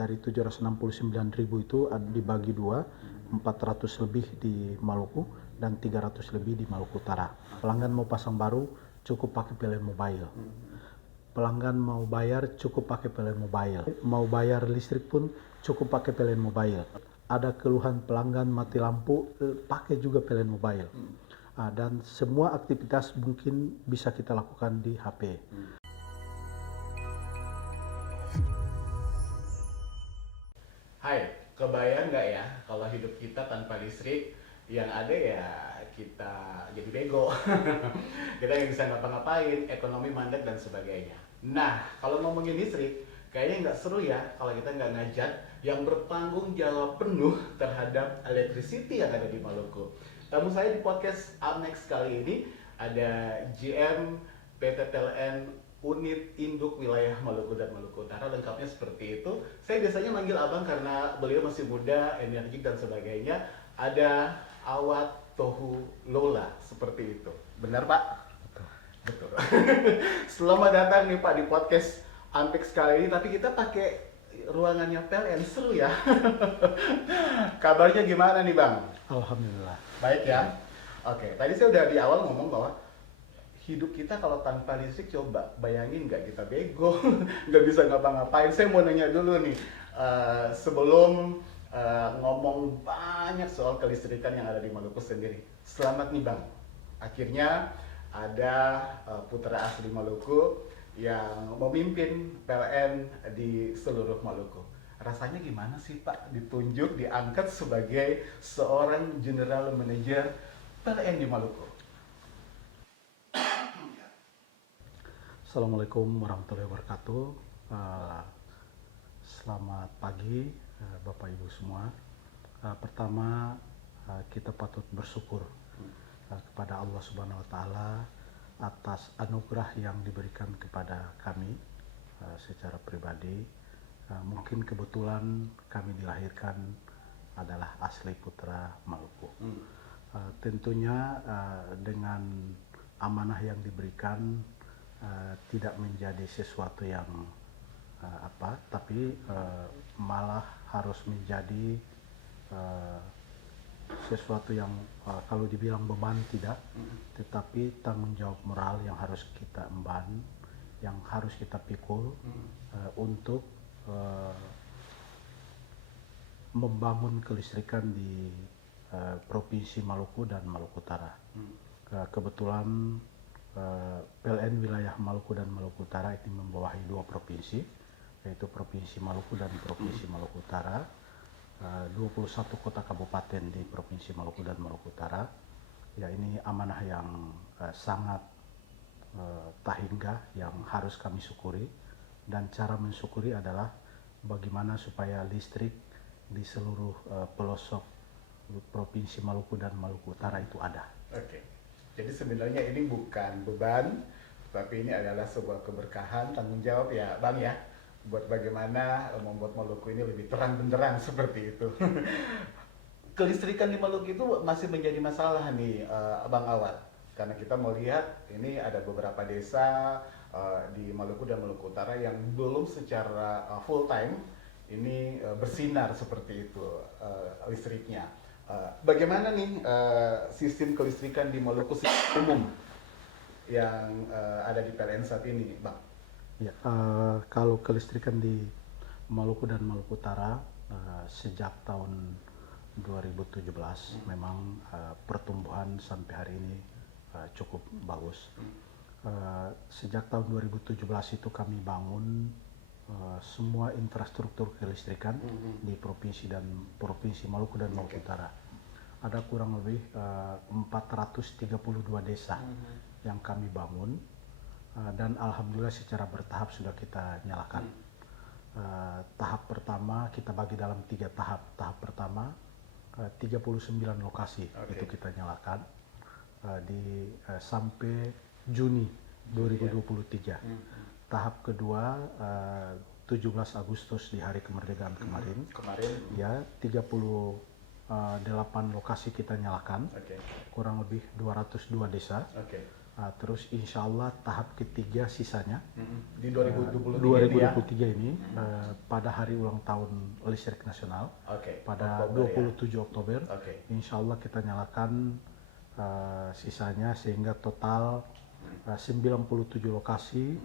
dari 769.000 itu dibagi dua, 400 lebih di Maluku dan 300 lebih di Maluku Utara. Pelanggan mau pasang baru cukup pakai PLN Mobile. Pelanggan mau bayar cukup pakai PLN Mobile. Mau bayar listrik pun cukup pakai PLN Mobile. Ada keluhan pelanggan mati lampu, pakai juga PLN Mobile. Dan semua aktivitas mungkin bisa kita lakukan di HP. Hai, kebayang nggak ya kalau hidup kita tanpa listrik, yang ada ya kita jadi bego. Kita nggak bisa ngapa-ngapain, ekonomi mandek dan sebagainya. Nah, kalau ngomongin listrik, kayaknya nggak seru ya kalau kita nggak ngajak yang bertanggung jawab penuh terhadap electricity yang ada di Maluku. Tamu saya di podcast Amnex kali ini ada GM PT PLN Unit Induk Wilayah Maluku dan Maluku Utara, lengkapnya seperti itu. Saya biasanya manggil abang karena beliau masih muda, energik dan sebagainya. Ada Awat Tohu Lola, seperti itu. Benar Pak? Betul. Selamat datang nih Pak di podcast Ampex kali ini, tapi kita pakai ruangannya PLN, seru ya. Kabarnya gimana nih Bang? Alhamdulillah. Baik ya. Oke, tadi saya udah di awal ngomong bahwa hidup kita kalau tanpa listrik, coba bayangin nggak kita bego, nggak bisa ngapa-ngapain. Saya mau nanya dulu nih, sebelum ngomong banyak soal kelistrikan yang ada di Maluku sendiri. Selamat nih Bang, akhirnya ada putra asli Maluku yang memimpin PLN di seluruh Maluku. Rasanya gimana sih Pak ditunjuk, diangkat sebagai seorang General Manager PLN di Maluku? Assalamualaikum warahmatullahi wabarakatuh. Selamat pagi Bapak Ibu semua. Pertama kita patut bersyukur kepada Allah Subhanahu Wa Taala atas anugerah yang diberikan kepada kami secara pribadi. Mungkin kebetulan kami dilahirkan adalah asli putra Maluku. Tentunya dengan amanah yang diberikan tidak menjadi sesuatu yang tapi malah harus menjadi sesuatu yang kalau dibilang beban tidak, tetapi tanggung jawab moral yang harus kita emban, yang harus kita pikul untuk membangun kelistrikan di Provinsi Maluku dan Maluku Utara. Kebetulan PLN wilayah Maluku dan Maluku Utara ini membawahi dua provinsi, yaitu Provinsi Maluku dan Provinsi Maluku Utara. 21 kota kabupaten di Provinsi Maluku dan Maluku Utara. Ya, ini amanah yang sangat tak hingga yang harus kami syukuri, dan cara mensyukuri adalah bagaimana supaya listrik di seluruh pelosok Provinsi Maluku dan Maluku Utara itu ada. Oke. Jadi sebenarnya ini bukan beban, tapi ini adalah sebuah keberkahan, tanggung jawab ya Bang ya, buat bagaimana membuat Maluku ini lebih terang benderang seperti itu. Kelistrikan di Maluku itu masih menjadi masalah nih Bang Awat, karena kita melihat ini ada beberapa desa di Maluku dan Maluku Utara yang belum secara full time ini bersinar seperti itu listriknya. Bagaimana nih sistem kelistrikan di Maluku umum yang ada di PLN saat ini, Bang? Ya, kalau kelistrikan di Maluku dan Maluku Utara sejak tahun 2017 memang pertumbuhan sampai hari ini cukup bagus. Sejak tahun 2017 itu kami bangun semua infrastruktur kelistrikan di provinsi Maluku dan Maluku Utara. Ada kurang lebih 432 desa yang kami bangun, dan alhamdulillah secara bertahap sudah kita nyalakan. Tahap pertama kita bagi dalam 3 tahap. Tahap pertama 39 lokasi itu kita nyalakan sampai Juni 2023. Tahap kedua 17 Agustus di hari kemerdekaan kemarin ya 38 lokasi kita nyalakan, kurang lebih 202 desa. Terus insya Allah tahap ketiga sisanya Di 2023 ini pada hari ulang tahun listrik nasional Oke, pada Oktober 27 Oktober, Oke. insya Allah kita nyalakan sisanya sehingga total 97 lokasi,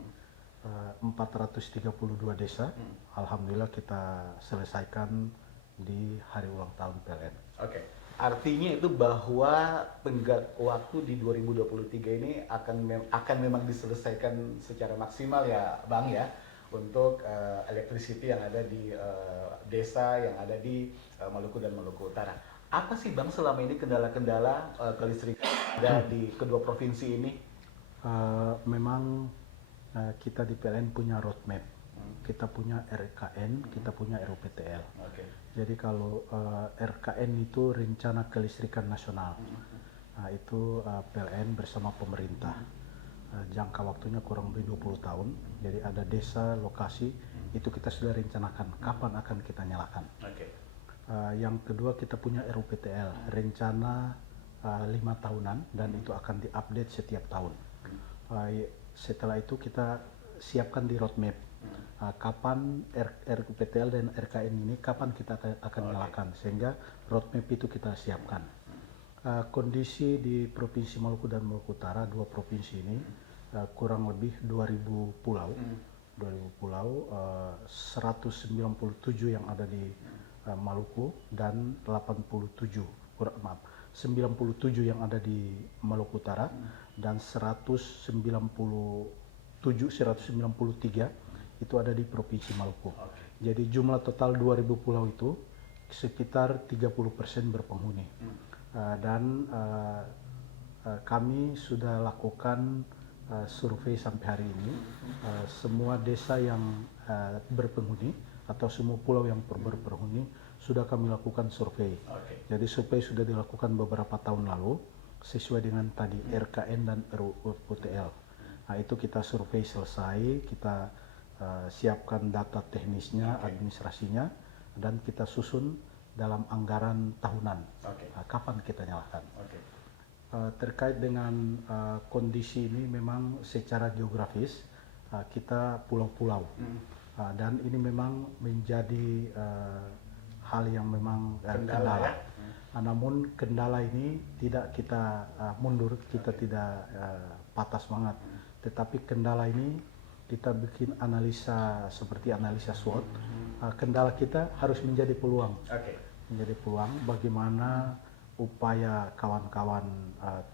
432 desa. Alhamdulillah kita selesaikan di hari ulang tahun PLN. Oke. Artinya itu bahwa tenggat waktu di 2023 ini akan memang diselesaikan secara maksimal ya, Bang ya, untuk electricity yang ada di desa yang ada di Maluku dan Maluku Utara. Apa sih, Bang, selama ini kendala-kendala kelistrikan ada di kedua provinsi ini? Memang kita di PLN punya roadmap, kita punya RKN, kita punya RUPTL. Oke. Jadi kalau RKN itu Rencana Kelistrikan Nasional, itu PLN bersama pemerintah. Jangka waktunya kurang lebih 20 tahun. Jadi ada desa, lokasi, itu kita sudah rencanakan kapan akan kita nyalakan. Oke. Yang kedua kita punya RUPTL, rencana 5 tahunan, dan itu akan diupdate setiap tahun. Setelah itu kita siapkan di roadmap kapan RUPTL dan RKN ini kapan kita akan nyalakan, sehingga roadmap itu kita siapkan. Kondisi di Provinsi Maluku dan Maluku Utara, dua provinsi ini kurang lebih 2000 pulau, 2000 pulau, 197 yang ada di Maluku dan 97 yang ada di Maluku Utara, dan 193 itu ada di Provinsi Maluku. Jadi jumlah total 2000 pulau itu sekitar 30% berpenghuni. Dan kami sudah lakukan survei sampai hari ini. Semua desa yang berpenghuni atau semua pulau yang berpenghuni sudah kami lakukan survei. Jadi survei sudah dilakukan beberapa tahun lalu sesuai dengan tadi RKN dan RUPTL. Nah, itu kita survei selesai, kita siapkan data teknisnya, administrasinya, dan kita susun dalam anggaran tahunan. Kapan kita nyalakan. Terkait dengan kondisi ini, memang secara geografis kita pulau-pulau, dan ini memang menjadi hal yang memang kendala. Namun kendala ini tidak kita mundur, kita tidak patah semangat, tetapi kendala ini kita bikin analisa seperti analisa SWOT. Kendala kita harus menjadi peluang. Menjadi peluang bagaimana upaya kawan-kawan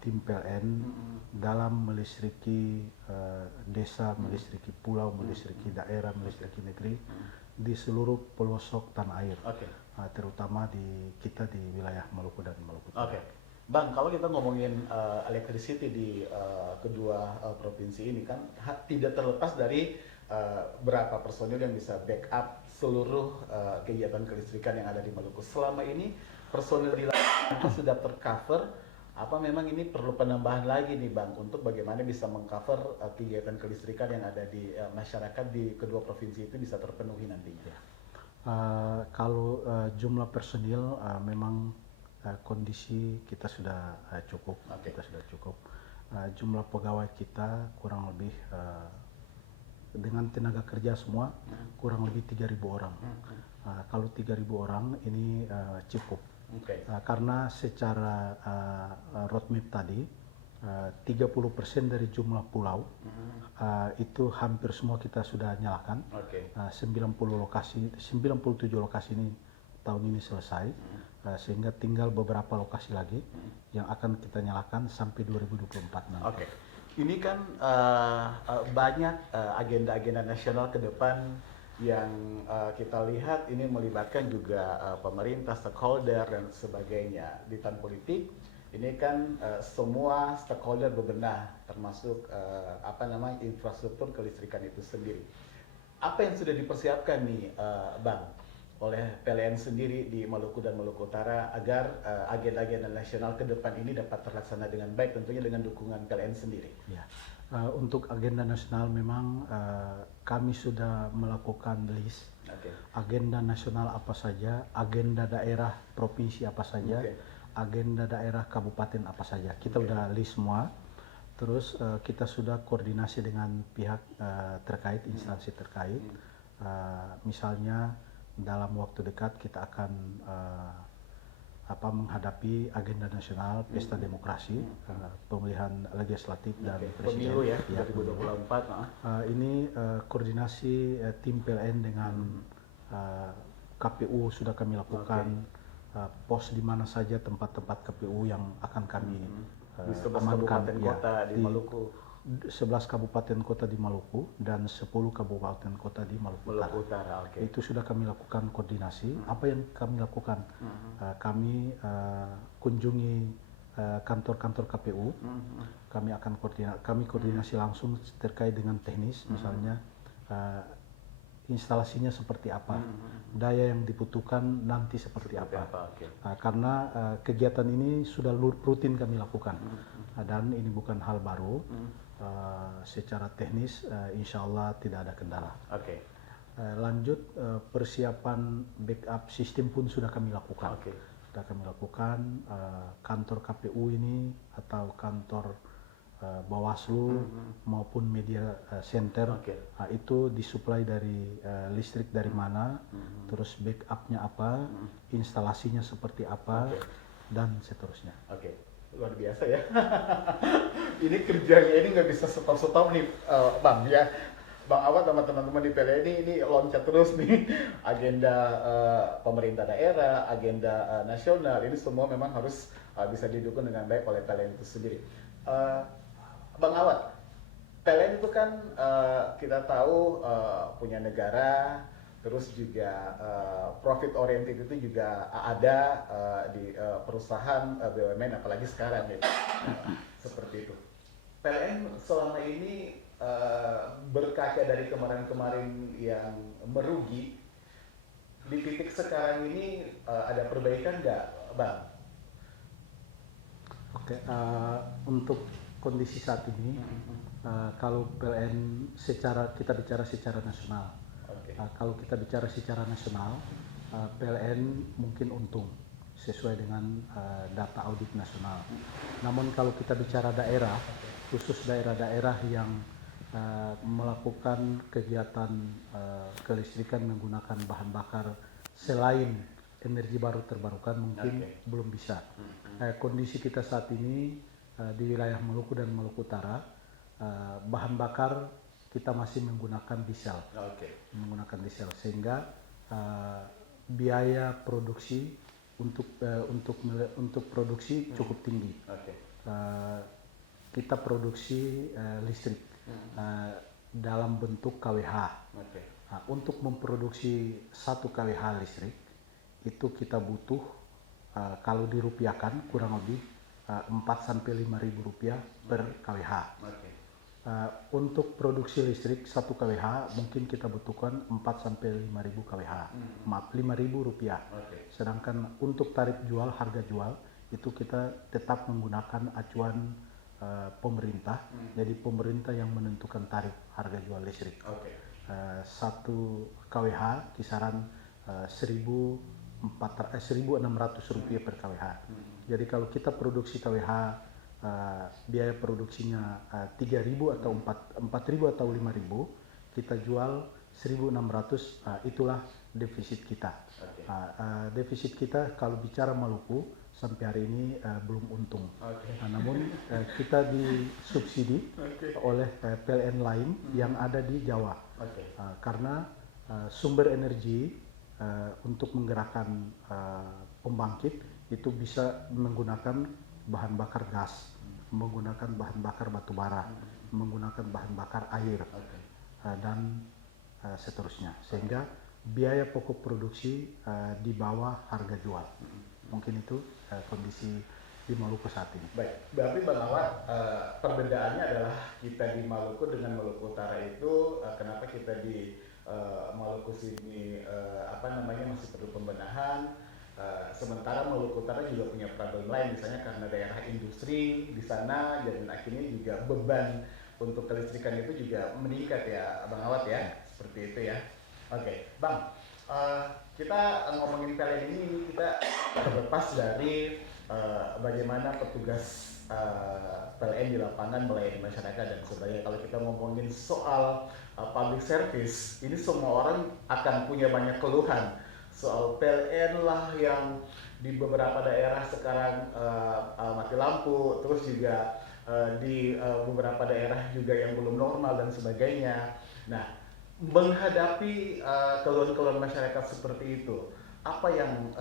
tim PLN dalam melistriki desa, melistriki pulau, melistriki daerah, melistriki negeri di seluruh pelosok tanah air, terutama di kita di wilayah Maluku dan Maluku Utara. Bang, kalau kita ngomongin electricity di kedua provinsi ini kan tidak terlepas dari berapa personil yang bisa backup seluruh kegiatan kelistrikan yang ada di Maluku. Selama ini personil di lapangan sudah tercover, apa memang ini perlu penambahan lagi nih, Bang, untuk bagaimana bisa mengcover kegiatan kelistrikan yang ada di masyarakat di kedua provinsi itu bisa terpenuhi nantinya? Kalau jumlah personil memang kondisi kita sudah cukup. Kita sudah cukup. Jumlah pegawai kita kurang lebih dengan tenaga kerja semua kurang lebih 3.000 orang. Kalau 3.000 orang ini cukup. Karena secara roadmap tadi 30% dari jumlah pulau itu hampir semua kita sudah nyalakan. 97 lokasi ini tahun ini selesai, sehingga tinggal beberapa lokasi lagi yang akan kita nyalakan sampai 2024 nanti. Ini kan banyak agenda-agenda nasional ke depan yang kita lihat ini melibatkan juga pemerintah, stakeholder dan sebagainya. Di tahun politik ini kan semua stakeholder bebenah, termasuk infrastruktur kelistrikan itu sendiri. Apa yang sudah dipersiapkan nih, Bang, oleh PLN sendiri di Maluku dan Maluku Utara agar agenda-agenda nasional ke depan ini dapat terlaksana dengan baik, tentunya dengan dukungan PLN sendiri? Untuk agenda nasional memang kami sudah melakukan list agenda nasional apa saja, agenda daerah provinsi apa saja, agenda daerah kabupaten apa saja. Kita udah list semua. Terus kita sudah koordinasi dengan pihak terkait, instansi terkait. Misalnya dalam waktu dekat kita akan menghadapi agenda nasional pesta demokrasi, pemilihan legislatif dan presiden. Pemilu ya, Ya, 2024. ini koordinasi tim PLN dengan KPU sudah kami lakukan. Pos di mana saja tempat-tempat KPU yang akan kami Di 11 amankan kabupaten ya, kota di Maluku. 11 kabupaten kota di Maluku dan 10 kabupaten kota di Maluku Utara. Utara, oke. Itu sudah kami lakukan koordinasi. Apa yang kami lakukan? Kami kunjungi kantor-kantor KPU. Kami akan koordinasi langsung terkait dengan teknis, misalnya instalasinya seperti apa, daya yang dibutuhkan nanti seperti apa. Oke. Karena kegiatan ini sudah rutin kami lakukan, dan ini bukan hal baru. Secara teknis, insya Allah tidak ada kendala. Oke. Lanjut, persiapan backup sistem pun sudah kami lakukan. Oke. Sudah kami lakukan. Kantor KPU ini atau kantor Bawaslu maupun media center, itu disuplai dari listrik dari mana, terus backupnya apa, instalasinya seperti apa, dan seterusnya. Oke, luar biasa ya. Ini kerjanya ini nggak bisa stop-stop nih, Bang ya. Bang Awad sama teman-teman di PLN ini loncat terus nih. Agenda pemerintah daerah, agenda nasional, ini semua memang harus bisa didukung dengan baik oleh PLN itu sendiri. Bang Awad, PLN itu kan kita tahu punya negara, terus juga profit oriented itu juga ada di perusahaan BUMN, apalagi sekarang ya. Seperti itu. PLN selama ini berkaca dari kemarin-kemarin yang merugi, di titik sekarang ini ada perbaikan nggak, Bang? Oke, untuk kondisi saat ini, kalau PLN kita bicara secara nasional. Kalau kita bicara secara nasional, PLN mungkin untung sesuai dengan data audit nasional. Namun kalau kita bicara daerah, khusus daerah-daerah yang melakukan kegiatan kelistrikan menggunakan bahan bakar selain energi baru terbarukan, mungkin belum bisa. Kondisi kita saat ini di wilayah Maluku dan Maluku Utara, bahan bakar kita masih menggunakan diesel, sehingga biaya produksi untuk produksi cukup tinggi. Kita produksi listrik dalam bentuk KWH. Untuk memproduksi 1 KWH listrik itu kita butuh, kalau dirupiahkan kurang lebih 4-5 ribu rupiah per KWH. Untuk produksi listrik 1 KWH mungkin kita butuhkan 4-5 ribu KWH, 5 ribu rupiah. Sedangkan untuk tarif jual, harga jual itu kita tetap menggunakan acuan pemerintah. Jadi pemerintah yang menentukan tarif harga jual listrik. 1 KWH kisaran 1.600 rupiah per KWH. Jadi kalau kita produksi KWH biaya produksinya 3.000 atau 4.000 atau 5.000, kita jual 1.600, itulah defisit kita. Defisit kita kalau bicara Maluku sampai hari ini belum untung. Namun kita disubsidi oleh PLN lain yang ada di Jawa. Karena sumber energi untuk menggerakkan pembangkit itu bisa menggunakan bahan bakar gas, menggunakan bahan bakar batu bara, menggunakan bahan bakar air, dan seterusnya. Sehingga biaya pokok produksi di bawah harga jual. Mungkin itu kondisi di Maluku saat ini. Baik, berarti Bang Awad, perbedaannya adalah kita di Maluku dengan Maluku Utara itu, kenapa kita di Maluku sini masih perlu pembenahan, sementara Maluku Utara juga punya problem lain, misalnya karena daerah industri di sana, dan akhirnya juga beban untuk kelistrikan itu juga meningkat ya, Bang Awad ya, seperti itu ya. Oke, Bang, kita ngomongin PLN ini kita terlepas dari bagaimana petugas PLN di lapangan melayani masyarakat dan sebagainya. Kalau kita ngomongin soal public service, ini semua orang akan punya banyak keluhan soal PLN lah yang di beberapa daerah sekarang mati lampu, terus juga di beberapa daerah juga yang belum normal dan sebagainya. Nah, menghadapi keluhan-keluhan masyarakat seperti itu, apa yang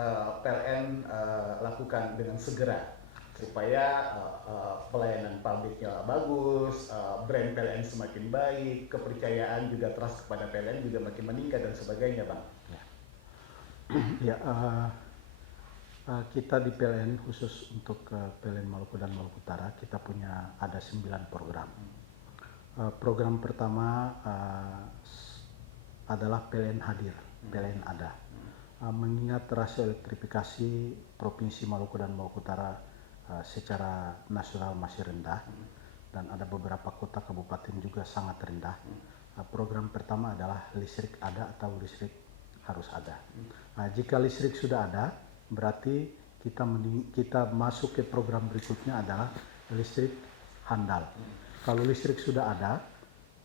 PLN lakukan dengan segera supaya pelayanan publiknya bagus, brand PLN semakin baik, kepercayaan juga trust kepada PLN juga makin meningkat dan sebagainya, Bang? Ya, kita di PLN khusus untuk PLN Maluku dan Maluku Utara, kita punya ada 9 program. Program pertama adalah PLN hadir, PLN ada. Mengingat rasio elektrifikasi Provinsi Maluku dan Maluku Utara secara nasional masih rendah dan ada beberapa kota kabupaten juga sangat rendah. Program pertama adalah listrik ada atau listrik harus ada. Jika listrik sudah ada, berarti kita masuk ke program berikutnya adalah listrik handal. Kalau listrik sudah ada,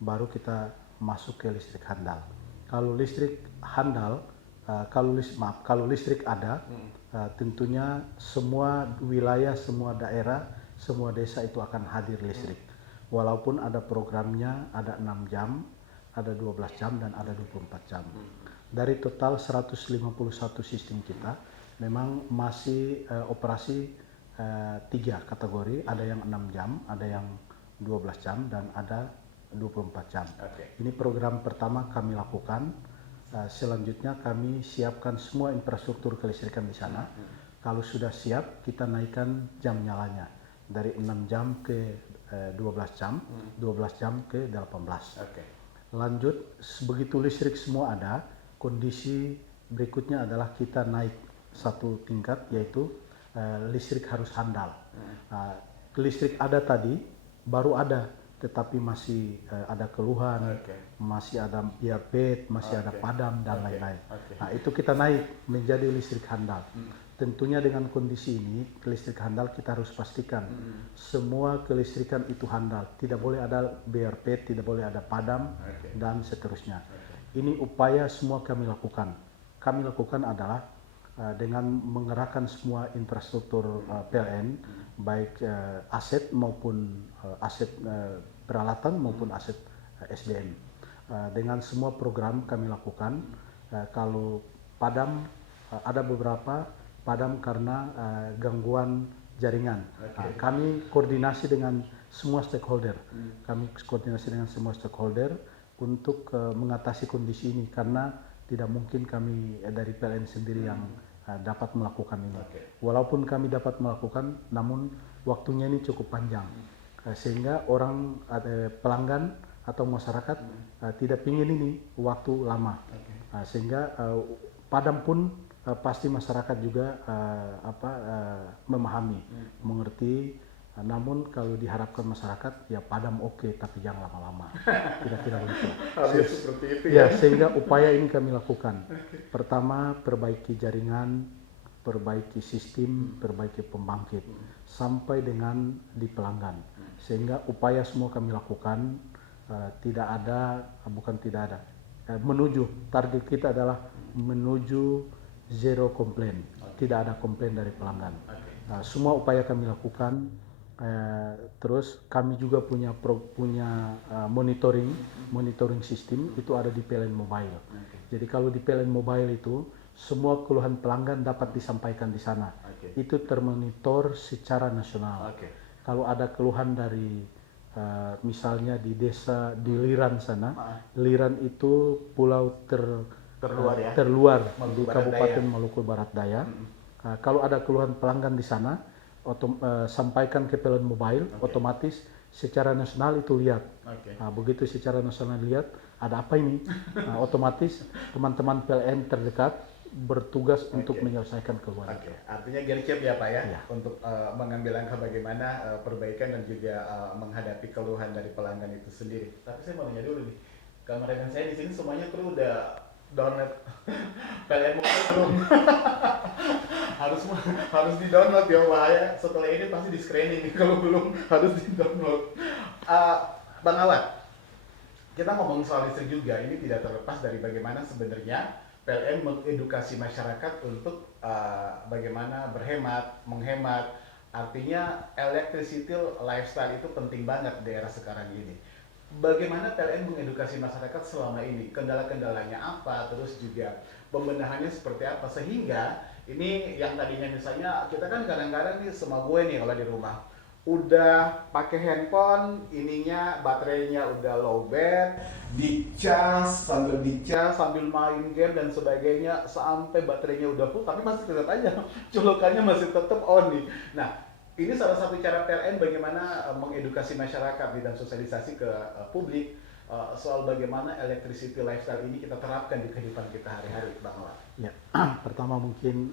baru kita masuk ke listrik handal. Kalau listrik handal, kalau listrik ada, tentunya semua wilayah, semua daerah, semua desa itu akan hadir listrik. Walaupun ada programnya, ada 6 jam, ada 12 jam, dan ada 24 jam. Dari total 151 sistem kita, memang masih operasi 3 kategori, ada yang 6 jam, ada yang 12 jam, dan ada 24 jam. Ini program pertama kami lakukan. Selanjutnya kami siapkan semua infrastruktur kelistrikan di sana. Kalau sudah siap, kita naikkan jam nyalanya dari 6 jam ke 12 jam, 12 jam ke 18. Lanjut, begitu listrik semua ada, kondisi berikutnya adalah kita naik satu tingkat, yaitu listrik harus handal. Listrik ada tadi, baru ada, tetapi masih ada keluhan, masih ada diabetes, masih ada padam dan lain-lain. Nah, itu kita naik menjadi listrik handal. Tentunya dengan kondisi ini, listrik handal kita harus pastikan semua kelistrikan itu handal. Tidak boleh ada BRP, tidak boleh ada padam, dan seterusnya. Ini upaya semua kami lakukan. Kami lakukan adalah dengan mengerahkan semua infrastruktur PLN, baik aset maupun aset peralatan maupun aset SDM. Dengan semua program kami lakukan. Kalau padam, ada beberapa padam karena gangguan jaringan. Kami koordinasi dengan semua stakeholder. Kami koordinasi dengan semua stakeholder untuk mengatasi kondisi ini, karena tidak mungkin kami dari PLN sendiri yang dapat melakukan ini. Walaupun kami dapat melakukan, namun waktunya ini cukup panjang, sehingga orang pelanggan atau masyarakat tidak ingin ini waktu lama. Sehingga padam pun pasti masyarakat juga memahami, mengerti. Namun kalau diharapkan masyarakat, ya padam oke, tapi jangan lama-lama. Kira-kira begitu. Harus seperti itu ya. Sehingga upaya ini kami lakukan. Pertama, perbaiki jaringan, perbaiki sistem, perbaiki pembangkit, sampai dengan di pelanggan. Sehingga upaya semua kami lakukan, menuju, target kita adalah menuju zero komplain. Tidak ada komplain dari pelanggan. Semua upaya kami lakukan. Terus kami juga punya monitoring sistem, itu ada di PLN Mobile. Jadi kalau di PLN Mobile itu semua keluhan pelanggan dapat disampaikan di sana. Itu termonitor secara nasional. Kalau ada keluhan dari misalnya di desa di Liran sana, Liran itu pulau terluar di Kabupaten Maluku Barat Daya. Kalau ada keluhan pelanggan di sana, sampaikan ke PLN Mobile, otomatis secara nasional itu lihat. Begitu secara nasional lihat, ada apa ini? Otomatis teman-teman PLN terdekat bertugas untuk menyelesaikan keluhan. Artinya gercep ya Pak ya, untuk mengambil langkah bagaimana perbaikan dan juga menghadapi keluhan dari pelanggan itu sendiri. Tapi saya mau nanya dulu nih, kameramen saya di sini semuanya kru udah download PLN Mobile belum? Harus harus di-download ya, bahaya. Setelah ini pasti di-screening nih kalau belum harus di-download. Bang Awad, kita ngomong soal listrik juga, ini tidak terlepas dari bagaimana sebenarnya PLN mengedukasi masyarakat untuk bagaimana berhemat, menghemat. Artinya electricity lifestyle itu penting banget di era sekarang ini. Bagaimana PLN mengedukasi masyarakat selama ini? Kendala-kendalanya apa? Terus juga pembenahannya seperti apa? Sehingga ini yang tadinya misalnya kita kan kadang-kadang nih sama gue nih kalau di rumah udah pakai handphone, ininya baterainya udah low bat, dicas sambil main game dan sebagainya sampai baterainya udah full, tapi masih tetap aja colokannya masih tetap on nih. Nah, ini salah satu cara PLN bagaimana mengedukasi masyarakat dan sosialisasi ke publik soal bagaimana electricity lifestyle ini kita terapkan di kehidupan kita hari-hari, Bang Awad. Ya, pertama mungkin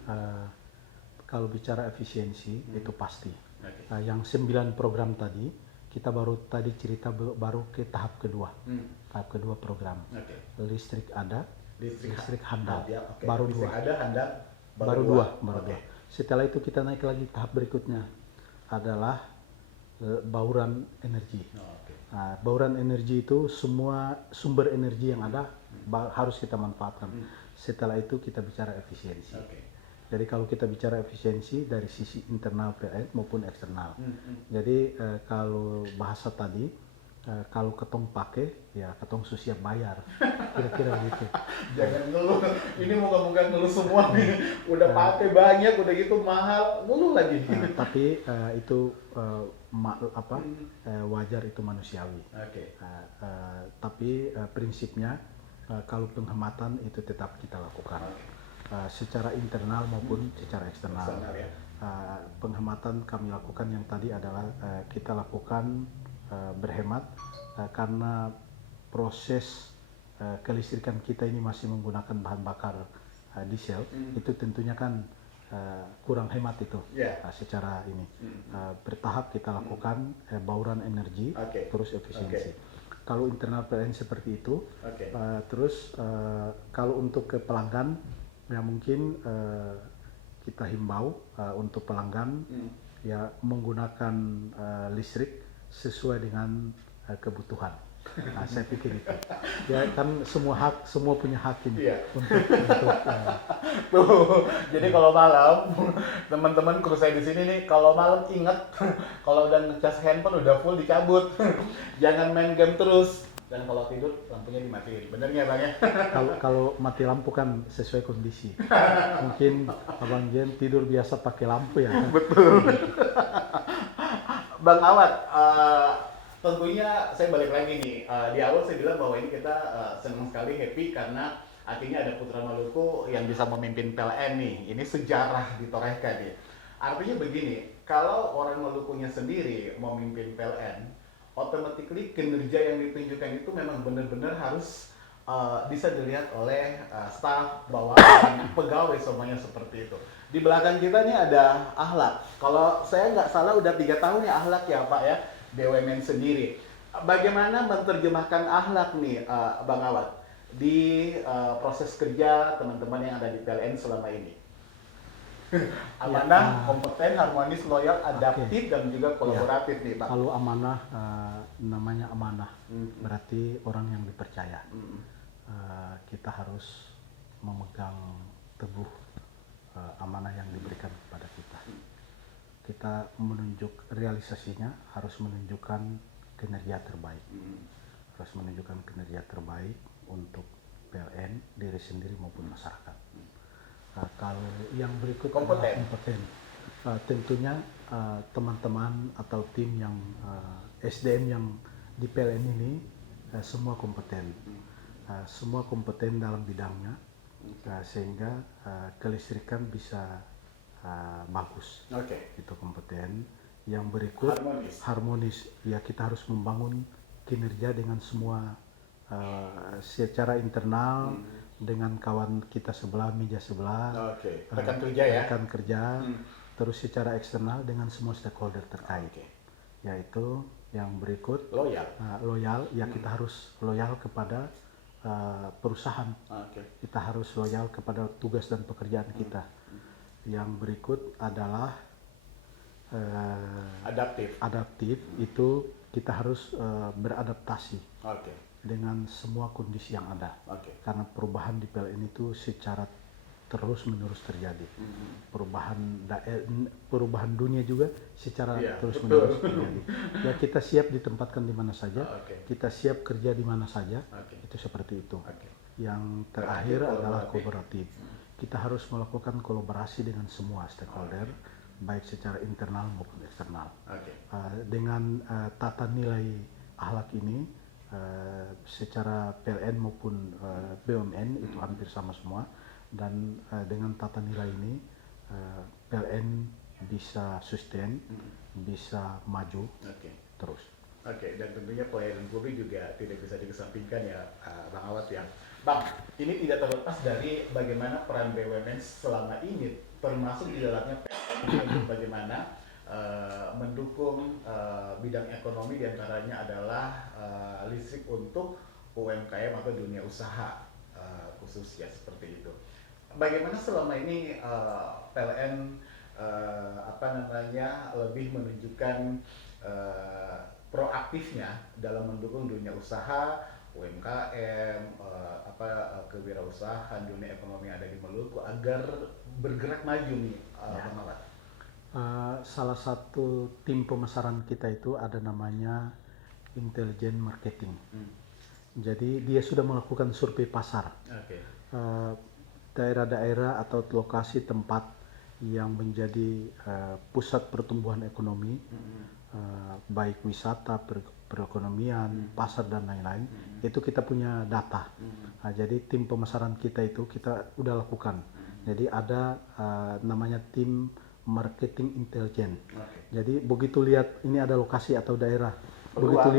kalau bicara efisiensi itu pasti. Okay. Yang 9 program tadi kita baru tadi cerita baru ke tahap kedua. Tahap kedua program. Okay. Listrik ada, listrik handal. Okay. Baru listrik dua. Ada, handal baru dua. Okay. Setelah itu kita naik lagi tahap berikutnya adalah bauran energi. Okay. Nah, bauran energi itu semua sumber energi yang ada harus kita manfaatkan. Setelah itu kita bicara efisiensi. Okay. Jadi kalau kita bicara efisiensi dari sisi internal PLN maupun eksternal. Jadi kalau bahasa tadi kalau ketong pakai ya ketong siap bayar. Kira-kira gitu. Jangan ngeluh. Ini moga-moga ngeluh semua nih. Udah pakai banyak, udah gitu mahal, ngeluh lagi. Tapi itu wajar, itu manusiawi. Okay. Tapi prinsipnya kalau penghematan itu tetap kita lakukan. Okay. Secara internal maupun secara eksternal. Ya. Penghematan kami lakukan yang tadi adalah kita lakukan berhemat karena proses kelistrikan kita ini masih menggunakan bahan bakar diesel, itu tentunya kan kurang hemat itu. Secara ini bertahap kita lakukan bauran energi, terus efisiensi. Kalau internal PLN seperti itu, terus kalau untuk ke pelanggan ya mungkin kita himbau untuk pelanggan ya menggunakan listrik sesuai dengan kebutuhan. Nah, saya pikir itu. Ya kan semua punya hak ini untuk Tuh, jadi kalau malam teman-teman kru saya di sini nih, kalau malam ingat kalau udah ngecas handphone udah full dicabut. Jangan main game terus. Dan kalau tidur lampunya dimatiin, bener nggak Bang ya? Kalau mati lampu kan sesuai kondisi. Mungkin Abang Jen tidur biasa pakai lampu ya. Betul. Bang Awad, tentunya saya balik lagi nih. Di awal saya bilang bahwa ini kita senang sekali, happy karena artinya ada putra Maluku yang bisa memimpin PLN nih. Ini sejarah ditorehkan nih. Artinya begini, kalau orang Malukunya sendiri memimpin PLN, automatically kinerja yang ditunjukkan itu memang benar-benar harus bisa dilihat oleh staf, bawahan, pegawai semuanya seperti itu. Di belakang kita nih ada Ahlak. Kalau saya nggak salah udah 3 tahun ya Ahlak ya Pak ya, BUMN sendiri. Bagaimana menerjemahkan Ahlak nih Bang Awad di proses kerja teman-teman yang ada di PLN selama ini? Amanah, kompeten, harmonis, loyal, adaptif, dan juga kolaboratif nih Pak. Kalau amanah, namanya amanah, berarti orang yang dipercaya. Kita harus memegang teguh amanah yang diberikan kepada kita. Kita menunjuk realisasinya, harus menunjukkan kinerja terbaik. Harus menunjukkan kinerja terbaik untuk PLN, diri sendiri maupun masyarakat. Kalau yang berikut kompeten. Tentunya teman-teman atau tim yang SDM yang di PLN ini semua kompeten, semua kompeten dalam bidangnya, sehingga kelistrikan bisa bagus. Itu kompeten. Yang berikut harmonis. Ya kita harus membangun kinerja dengan semua secara internal. Dengan kawan kita sebelah, meja sebelah, rekan kerja, terus secara eksternal dengan semua stakeholder terkait. Yaitu yang berikut loyal, ya kita harus loyal kepada perusahaan, kita harus loyal kepada tugas dan pekerjaan kita. Yang berikut adalah adaptif, itu kita harus beradaptasi Oke. dengan semua kondisi yang ada. Oke. Karena perubahan di PLN itu secara terus menerus terjadi. Perubahan dunia juga secara terus menerus terjadi. Ya, kita siap ditempatkan di mana saja, kita siap kerja di mana saja, itu seperti itu. Yang terakhir adalah kolaboratif. Kita harus melakukan kolaborasi dengan semua stakeholder, baik secara internal maupun eksternal. Dengan tata nilai akhlak ini, secara PLN maupun BUMN itu hampir sama semua, dan dengan tata nilai ini PLN bisa sustain, bisa maju terus. Dan tentunya pelayanan publik juga tidak bisa dikesampingkan ya, Bang Awad ya. Bang, ini tidak terlepas dari bagaimana peran BUMN selama ini, termasuk di dalamnya PLN untuk bagaimana mendukung bidang ekonomi, diantaranya adalah listrik untuk UMKM atau dunia usaha khusus ya, seperti itu. Bagaimana selama ini PLN lebih menunjukkan proaktifnya dalam mendukung dunia usaha, UMKM, kewirausahaan, dunia ekonomi yang ada di Maluku agar bergerak maju nih, Bang Awad? Salah satu tim pemasaran kita itu ada namanya Intelligent Marketing. Jadi dia sudah melakukan survei pasar. Daerah-daerah atau lokasi tempat yang menjadi pusat pertumbuhan ekonomi, baik wisata, perekonomian, pasar dan lain-lain, itu kita punya data. Jadi tim pemasaran kita itu kita udah lakukan. Jadi ada namanya tim marketing intelijen. Jadi begitu lihat ini ada lokasi atau daerah, begitu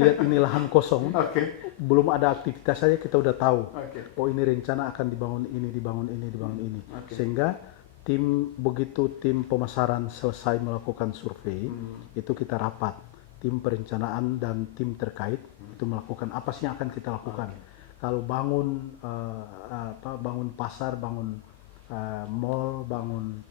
lihat ini lahan kosong, belum ada aktivitas saja kita udah tahu. Oh, ini rencana akan dibangun ini. Sehingga begitu tim pemasaran selesai melakukan survei, itu kita rapat. Tim perencanaan dan tim terkait itu melakukan apa sih yang akan kita lakukan. Kalau bangun pasar, bangun mall, bangun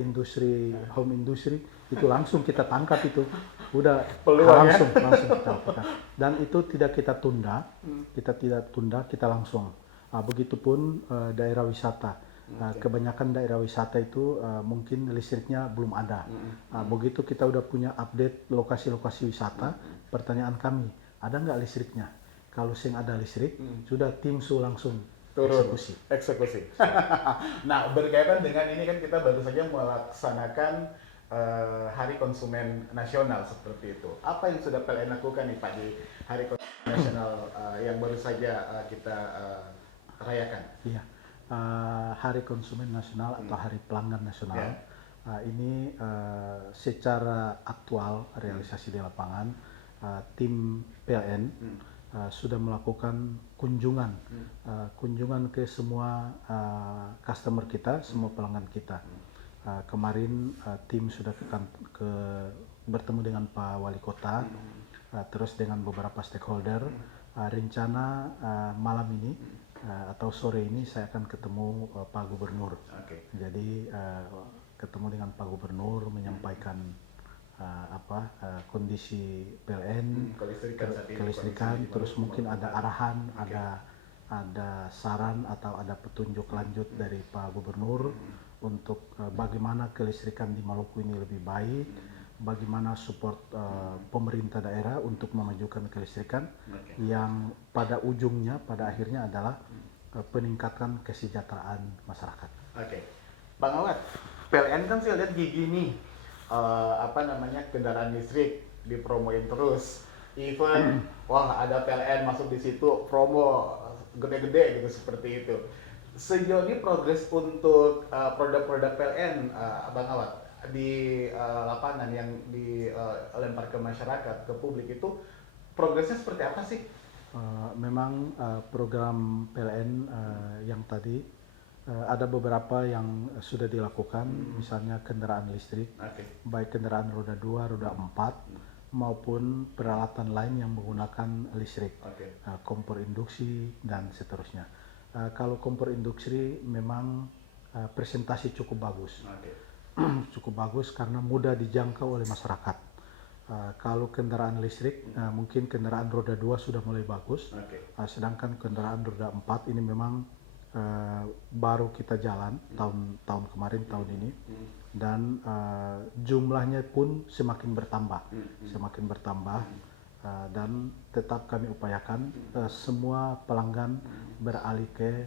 industri, home industry, itu langsung kita tangkap itu. Udah langsung kita lakukan. Dan itu tidak kita tunda, kita langsung. Begitupun daerah wisata. Kebanyakan daerah wisata itu mungkin listriknya belum ada. Begitu kita udah punya update lokasi-lokasi wisata, pertanyaan kami, ada nggak listriknya? Kalau sing ada listrik, sudah tim langsung eksekusi. Nah, berkaitan dengan ini kan kita baru saja melaksanakan Hari Konsumen Nasional seperti itu. Apa yang sudah PLN lakukan nih Pak di Hari Konsumen Nasional yang baru saja kita rayakan? Iya. Hari Konsumen Nasional atau Hari Pelanggan Nasional ini secara aktual realisasi di lapangan, tim PLN sudah melakukan kunjungan ke semua customer kita, semua pelanggan kita. Kemarin tim sudah bertemu dengan Pak Wali Kota, terus dengan beberapa stakeholder. Rencana malam ini atau sore ini saya akan ketemu Pak Gubernur. Jadi ketemu dengan Pak Gubernur, menyampaikan kondisi PLN, kelistrikan, terus mungkin ada arahan, ada saran atau ada petunjuk lanjut dari Pak Gubernur untuk bagaimana kelistrikan di Maluku ini lebih baik, bagaimana support pemerintah daerah untuk memajukan kelistrikan yang pada ujungnya, pada akhirnya adalah peningkatan kesejahteraan masyarakat. Bang Awad, PLN kan saya lihat gigi nih, kendaraan listrik dipromoin terus, even wah ada PLN masuk di situ promo gede-gede gitu, seperti itu. Sejauh ini progres untuk produk-produk PLN, Bang Awad, di lapangan yang dilempar ke masyarakat, ke publik, itu progresnya seperti apa sih? Memang program PLN yang tadi ada beberapa yang sudah dilakukan, misalnya kendaraan listrik, baik kendaraan roda 2, roda 4, maupun peralatan lain yang menggunakan listrik, kompor induksi dan seterusnya. Kalau kompor induksi memang presentasi cukup bagus. Oke. Cukup bagus karena mudah dijangkau oleh masyarakat. Kalau kendaraan listrik, mungkin kendaraan roda 2 sudah mulai bagus. Oke. Sedangkan kendaraan roda 4 ini memang baru kita jalan tahun kemarin, tahun ini. Dan jumlahnya pun semakin bertambah. Dan tetap kami upayakan semua pelanggan beralih ke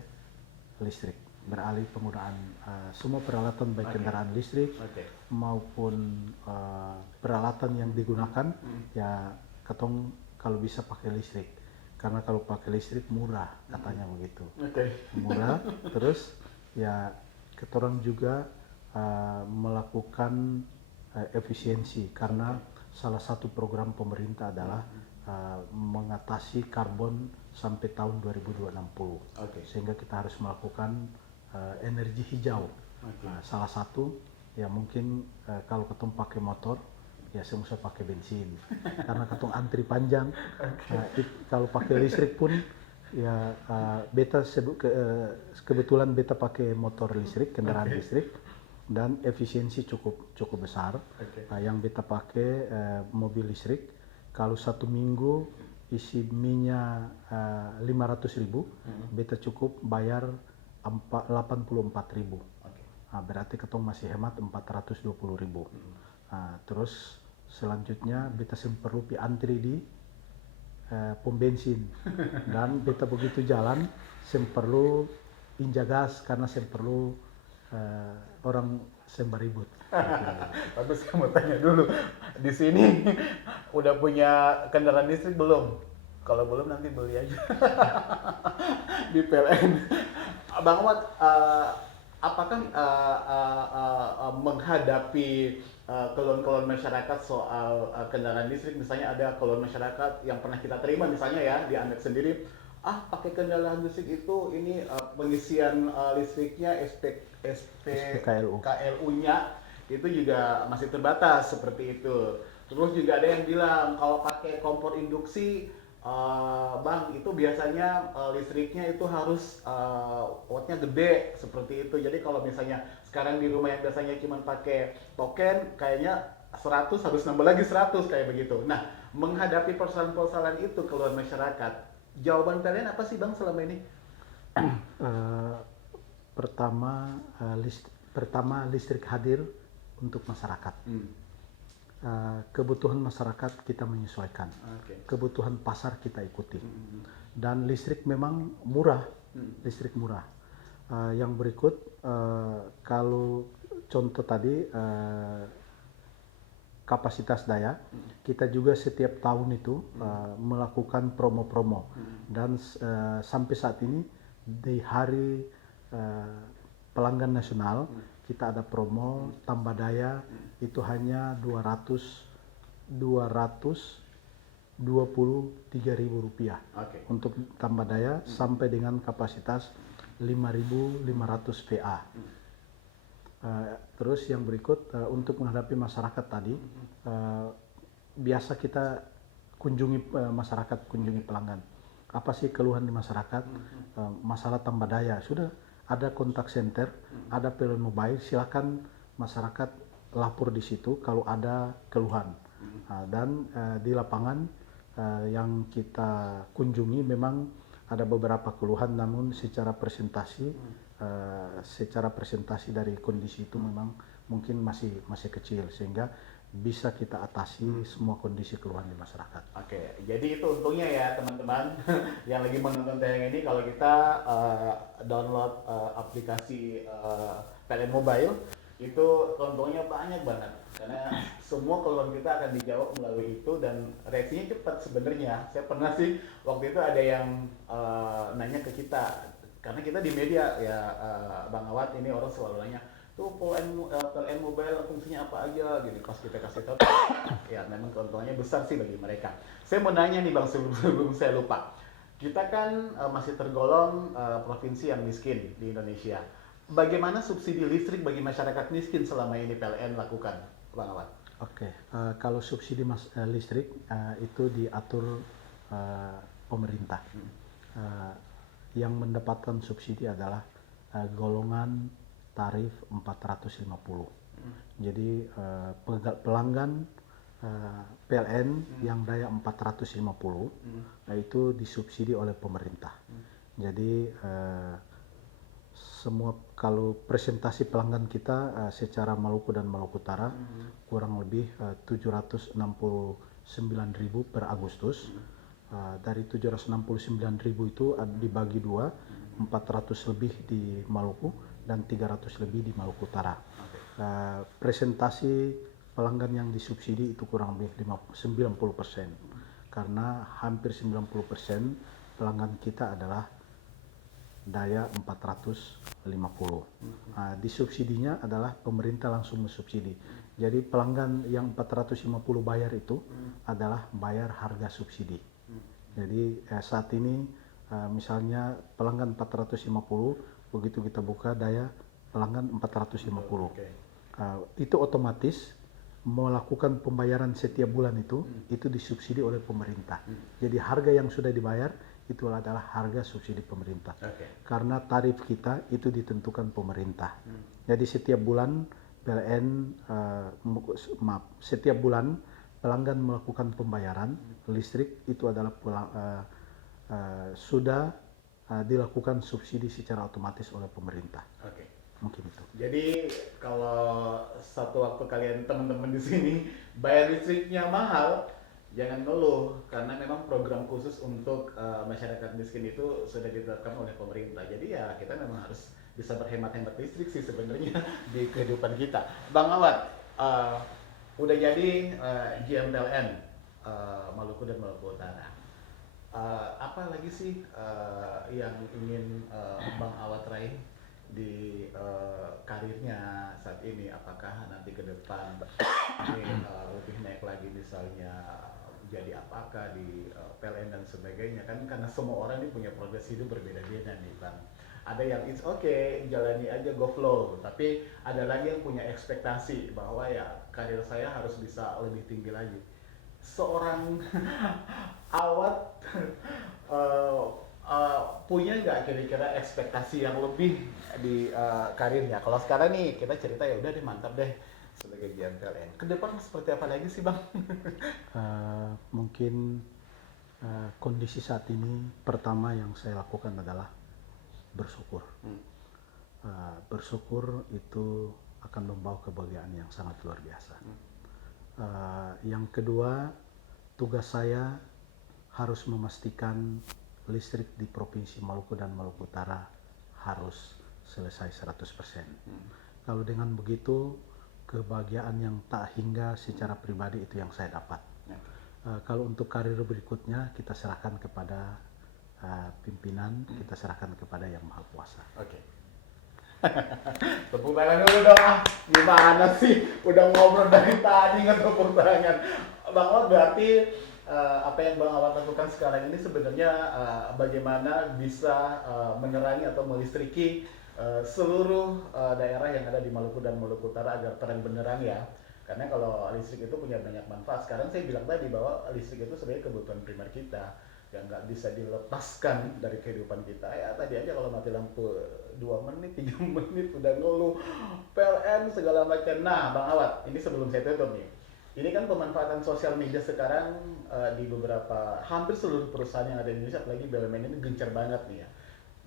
listrik, beralih penggunaan semua peralatan baik kendaraan listrik maupun peralatan yang digunakan ya ketong kalau bisa pakai listrik, karena kalau pakai listrik murah katanya begitu. Murah. Terus ya ketorang juga melakukan efisiensi, karena salah satu program pemerintah adalah mengatasi karbon sampai tahun 2060. Sehingga kita harus melakukan energi hijau. Salah satu ya mungkin kalau ketong pakai motor ya saya mesti pakai bensin karena ketong antri panjang. Kalau pakai listrik pun ya beta kebetulan beta pakai motor listrik, kendaraan listrik, dan efisiensi cukup besar. Yang beta pakai mobil listrik, kalau 1 minggu isi minyak 500.000, beta cukup bayar 84.000. Berarti ketong masih hemat 420.000. Terus selanjutnya beta perlu antri di pom bensin dan beta begitu jalan perlu injak gas karena perlu orang ribut. Tapi saya mau tanya dulu, di sini udah punya kendaraan listrik belum? Kalau belum nanti beli aja di PLN. Bang Ahmad, apakah menghadapi keluhan-keluhan masyarakat soal kendaraan listrik, misalnya ada keluhan masyarakat yang pernah kita terima misalnya ya di Amek sendiri, pakai kendaraan listrik itu ini pengisian listriknya KLU-nya itu juga masih terbatas seperti itu. Terus juga ada yang bilang kalau pakai kompor induksi, Bang, itu biasanya listriknya itu harus wattnya gede seperti itu. Jadi kalau misalnya sekarang di rumah yang biasanya cuma pakai token, kayaknya 100 harus nambah lagi 100 kayak begitu. Nah, menghadapi persoalan-persoalan itu keluar masyarakat, jawaban kalian apa sih Bang selama ini? Pertama listrik hadir untuk masyarakat. Kebutuhan masyarakat kita menyesuaikan, kebutuhan pasar kita ikuti, dan listrik memang murah, listrik murah. Yang berikut, kalau contoh tadi kapasitas daya, kita juga setiap tahun itu melakukan promo-promo, dan sampai saat ini di hari pelanggan nasional kita ada promo tambah daya itu hanya 223.000 rupiah untuk tambah daya sampai dengan kapasitas 5.500 VA. Terus yang berikut, untuk menghadapi masyarakat tadi, biasa kita kunjungi masyarakat, kunjungi pelanggan. Apa sih keluhan di masyarakat? Masalah tambah daya. Sudah ada kontak center, ada PLN Mobile, silakan masyarakat lapor di situ kalau ada keluhan. Dan di lapangan yang kita kunjungi memang ada beberapa keluhan, namun secara presentasi dari kondisi itu memang mungkin masih kecil, sehingga bisa kita atasi semua kondisi keluhan di masyarakat. Oke, jadi itu untungnya ya teman-teman yang lagi menonton tayang ini, kalau kita download aplikasi PLN Mobile, itu untungnya banyak banget karena semua keluhan kita akan dijawab melalui itu dan reaksinya cepat sebenarnya. Saya pernah sih waktu itu ada yang nanya ke kita, karena kita di media ya, Bang Awad, ini orang selalu nanya tuh PLN Mobile fungsinya apa aja gitu. Pas kita kasih tahu ya memang keuntungannya besar sih bagi mereka. Saya mau nanya nih Bang, sebelum saya lupa, kita kan masih tergolong provinsi yang miskin di Indonesia. Bagaimana subsidi listrik bagi masyarakat miskin selama ini PLN lakukan, Bang Awad? Oke, kalau subsidi listrik itu diatur pemerintah. Yang mendapatkan subsidi adalah golongan tarif 450. Jadi pelanggan PLN yang daya 450 itu disubsidi oleh pemerintah. Jadi semua kalau presentasi pelanggan kita secara Maluku dan Maluku Utara kurang lebih 769.000 per Agustus. Dari 769.000 itu dibagi dua, 400 lebih di Maluku dan 300 lebih di Maluku Utara. Presentasi pelanggan yang disubsidi itu kurang lebih 90%, karena hampir 90% pelanggan kita adalah daya 450. Disubsidinya adalah pemerintah langsung mensubsidi. Jadi pelanggan yang 450 bayar itu adalah bayar harga subsidi. Jadi saat ini misalnya pelanggan 450, begitu kita buka daya pelanggan 450. Itu otomatis melakukan pembayaran setiap bulan itu disubsidi oleh pemerintah. Jadi harga yang sudah dibayar itu adalah harga subsidi pemerintah. Karena tarif kita itu ditentukan pemerintah. Jadi setiap bulan PLN setiap bulan pelanggan melakukan pembayaran listrik itu adalah sudah dilakukan subsidi secara otomatis oleh pemerintah. Mungkin itu. Jadi kalau satu waktu kalian teman-teman di sini bayar listriknya mahal, jangan ngeluh, karena memang program khusus untuk masyarakat miskin itu sudah ditetapkan oleh pemerintah. Jadi ya kita memang harus bisa berhemat-hemat listrik sih sebenarnya di kehidupan kita. Bang Awad, udah jadi GM PLN Maluku dan Maluku Utara. Apa lagi sih yang ingin Bang Awad raih di karirnya saat ini? Apakah nanti ke depan ini lebih naik lagi, misalnya jadi apakah di PLN dan sebagainya, kan karena semua orang ini punya progres hidup berbeda-beda nih Bang. Ada yang it's okay, jalani aja, go flow, tapi ada lagi yang punya ekspektasi bahwa ya karir saya harus bisa lebih tinggi lagi. Seorang Awad punya nggak kira-kira ekspektasi yang lebih di karirnya? Kalau sekarang nih kita cerita ya udah deh, mantap deh sebagai GM PLN. Ke depan seperti apa lagi sih Bang? Mungkin kondisi saat ini pertama yang saya lakukan adalah bersyukur. Bersyukur itu akan membawa kebahagiaan yang sangat luar biasa. Yang kedua, tugas saya harus memastikan listrik di Provinsi Maluku dan Maluku Utara harus selesai 100%. Kalau dengan begitu, kebahagiaan yang tak hingga secara pribadi itu yang saya dapat. Kalau untuk karir berikutnya kita serahkan kepada pimpinan, kita serahkan kepada Yang Maha Kuasa. Tepuk tangan dulu dong. Gimana sih? Udah ngobrol dari tadi nggak tepuk tangan. Bang Awad, berarti apa yang Bang Awad lakukan sekarang ini sebenarnya bagaimana bisa menerangi atau melistriki seluruh daerah yang ada di Maluku dan Maluku Utara agar terang benderang ya. Karena kalau listrik itu punya banyak manfaat. Sekarang saya bilang tadi bahwa listrik itu sebenarnya kebutuhan primer kita yang nggak bisa dilepaskan dari kehidupan kita. Ya tadi aja kalau mati lampu 2 menit, 3 menit udah ngeluh PLN segala macam. Nah Bang Awad, ini sebelum saya tutup nih, ini kan pemanfaatan sosial media sekarang di beberapa, hampir seluruh perusahaan yang ada di Indonesia, apalagi BUMN ini gencar banget nih ya.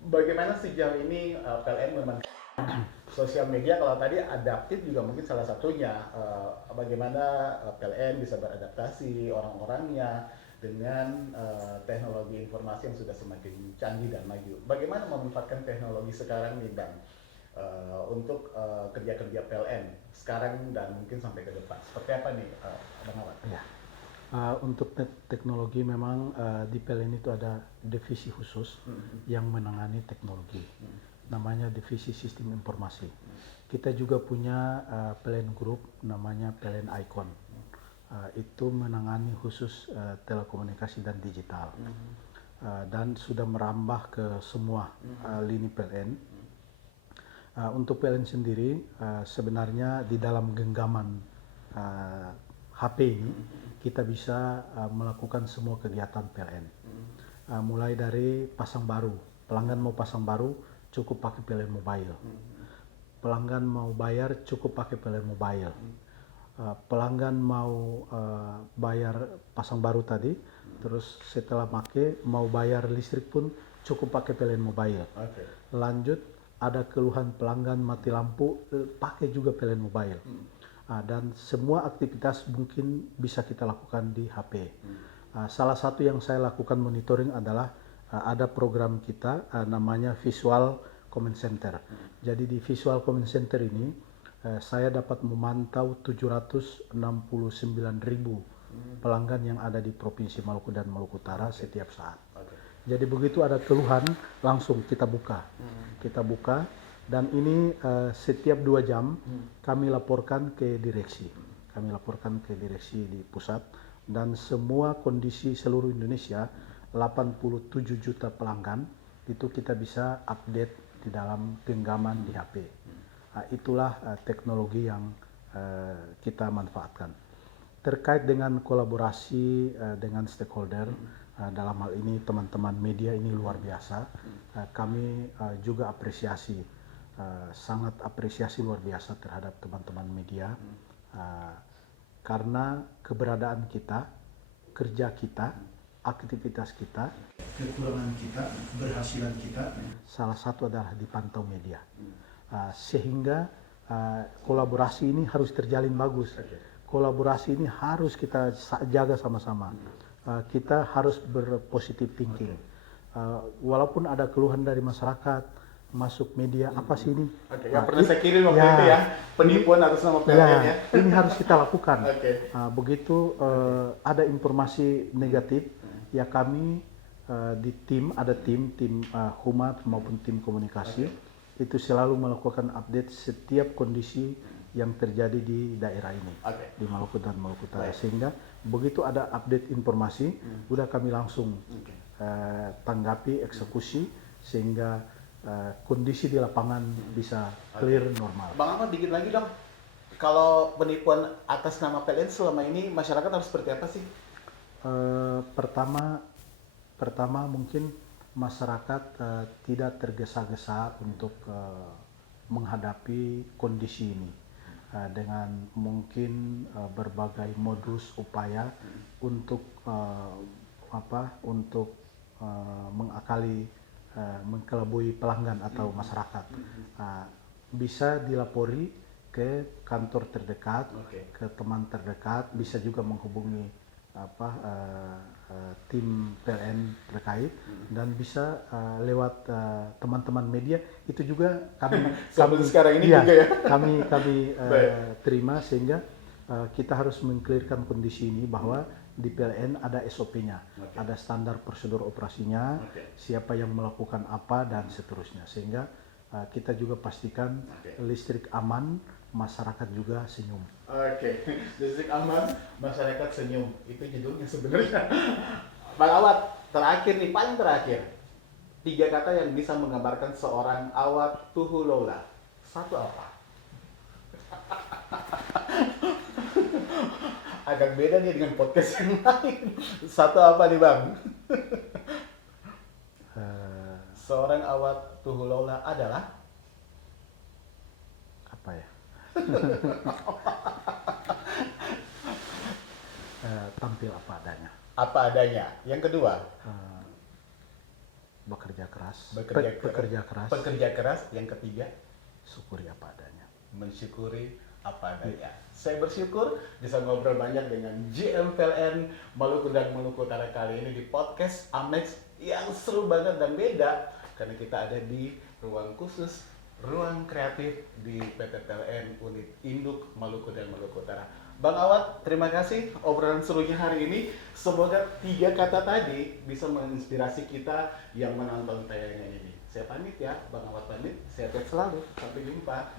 Bagaimana sejauh ini PLN memanfaatkan sosial media? Kalau tadi adaptif juga mungkin salah satunya, bagaimana PLN bisa beradaptasi orang-orangnya dengan teknologi informasi yang sudah semakin canggih dan maju. Bagaimana memanfaatkan teknologi sekarang nih Bang untuk kerja-kerja PLN sekarang dan mungkin sampai ke depan? Seperti apa nih Bang Awad? Ya. Untuk teknologi memang di PLN itu ada divisi khusus yang menangani teknologi. Namanya divisi sistem informasi. Kita juga punya PLN Group namanya PLN Icon. Itu menangani khusus telekomunikasi dan digital. Dan sudah merambah ke semua lini PLN. Untuk PLN sendiri sebenarnya di dalam genggaman HP ini kita bisa melakukan semua kegiatan PLN. Mulai dari pasang baru, pelanggan mau pasang baru cukup pakai PLN Mobile. pelanggan mau bayar cukup pakai PLN Mobile. Pelanggan mau bayar pasang baru tadi, terus setelah pakai mau bayar listrik pun cukup pakai PLN Mobile. Lanjut ada keluhan pelanggan mati lampu, pakai juga PLN Mobile. Dan semua aktivitas mungkin bisa kita lakukan di HP. Salah satu yang saya lakukan monitoring adalah ada program kita namanya Visual Command Center. Jadi di Visual Command Center ini saya dapat memantau 769.000 pelanggan yang ada di Provinsi Maluku dan Maluku Utara setiap saat. Jadi begitu ada keluhan langsung kita buka. Kita buka dan ini setiap 2 jam kami laporkan ke direksi. Kami laporkan ke direksi di pusat dan semua kondisi seluruh Indonesia 87 juta pelanggan itu kita bisa update di dalam genggaman di HP. Itulah teknologi yang kita manfaatkan. Terkait dengan kolaborasi dengan stakeholder, dalam hal ini teman-teman media ini luar biasa. Kami juga apresiasi, sangat apresiasi luar biasa terhadap teman-teman media karena keberadaan kita, kerja kita, aktivitas kita, kekurangan kita, keberhasilan kita, salah satu adalah dipantau media. Sehingga kolaborasi ini harus terjalin bagus. Kolaborasi ini harus kita jaga sama-sama. Kita harus berpositif thinking. Walaupun ada keluhan dari masyarakat, masuk media, apa sih ini? Yang pernah saya kirim waktu itu ya, penipuan atas nama PLN ya. Ini harus kita lakukan. Begitu ada informasi negatif, ya kami di tim, ada tim humas maupun tim komunikasi, itu selalu melakukan update setiap kondisi yang terjadi di daerah ini, di Maluku dan Maluku Utara. Sehingga begitu ada update informasi, udah kami langsung tanggapi, eksekusi, sehingga kondisi di lapangan bisa clear normal. Bang Ahmad, dikit lagi dong, kalau penipuan atas nama PLN selama ini masyarakat harus seperti apa sih? Pertama mungkin masyarakat tidak tergesa-gesa untuk menghadapi kondisi ini dengan mungkin berbagai modus upaya untuk mengkelabui pelanggan atau masyarakat. Bisa dilapori ke kantor terdekat, ke teman terdekat, bisa juga menghubungi tim PLN terkait dan bisa lewat teman-teman media itu juga kami sekarang ini juga ya kami terima, sehingga kita harus mengklirkan kondisi ini bahwa di PLN ada SOP-nya, ada standar prosedur operasinya, siapa yang melakukan apa dan seterusnya, sehingga kita juga pastikan listrik aman, masyarakat juga senyum. Listrik aman, masyarakat senyum. Itu judulnya sebenarnya. Bang Awad, terakhir nih, paling terakhir. 3 kata yang bisa menggambarkan seorang Awad Tuhulola. 1 apa? Agak beda nih dengan podcast yang lain. 1 apa nih Bang? Seorang Awad Tuhulola adalah? Apa ya? Tampil apa adanya. Apa adanya. Yang kedua? Bekerja keras. Bekerja keras. Yang ketiga? Syukuri apa adanya. Mensyukuri apa adanya. Saya bersyukur bisa ngobrol banyak dengan GM PLN Maluku dan Maluku Utara kali ini di podcast Amex yang seru banget dan beda karena kita ada di ruang khusus, ruang kreatif di PT PLN Unit Induk Maluku dan Maluku Utara. Bang Awad, terima kasih obrolan serunya hari ini. Semoga 3 kata tadi bisa menginspirasi kita yang menonton tayangan ini. Saya pamit ya, Bang Awad pamit. Sehat selalu. Sampai jumpa.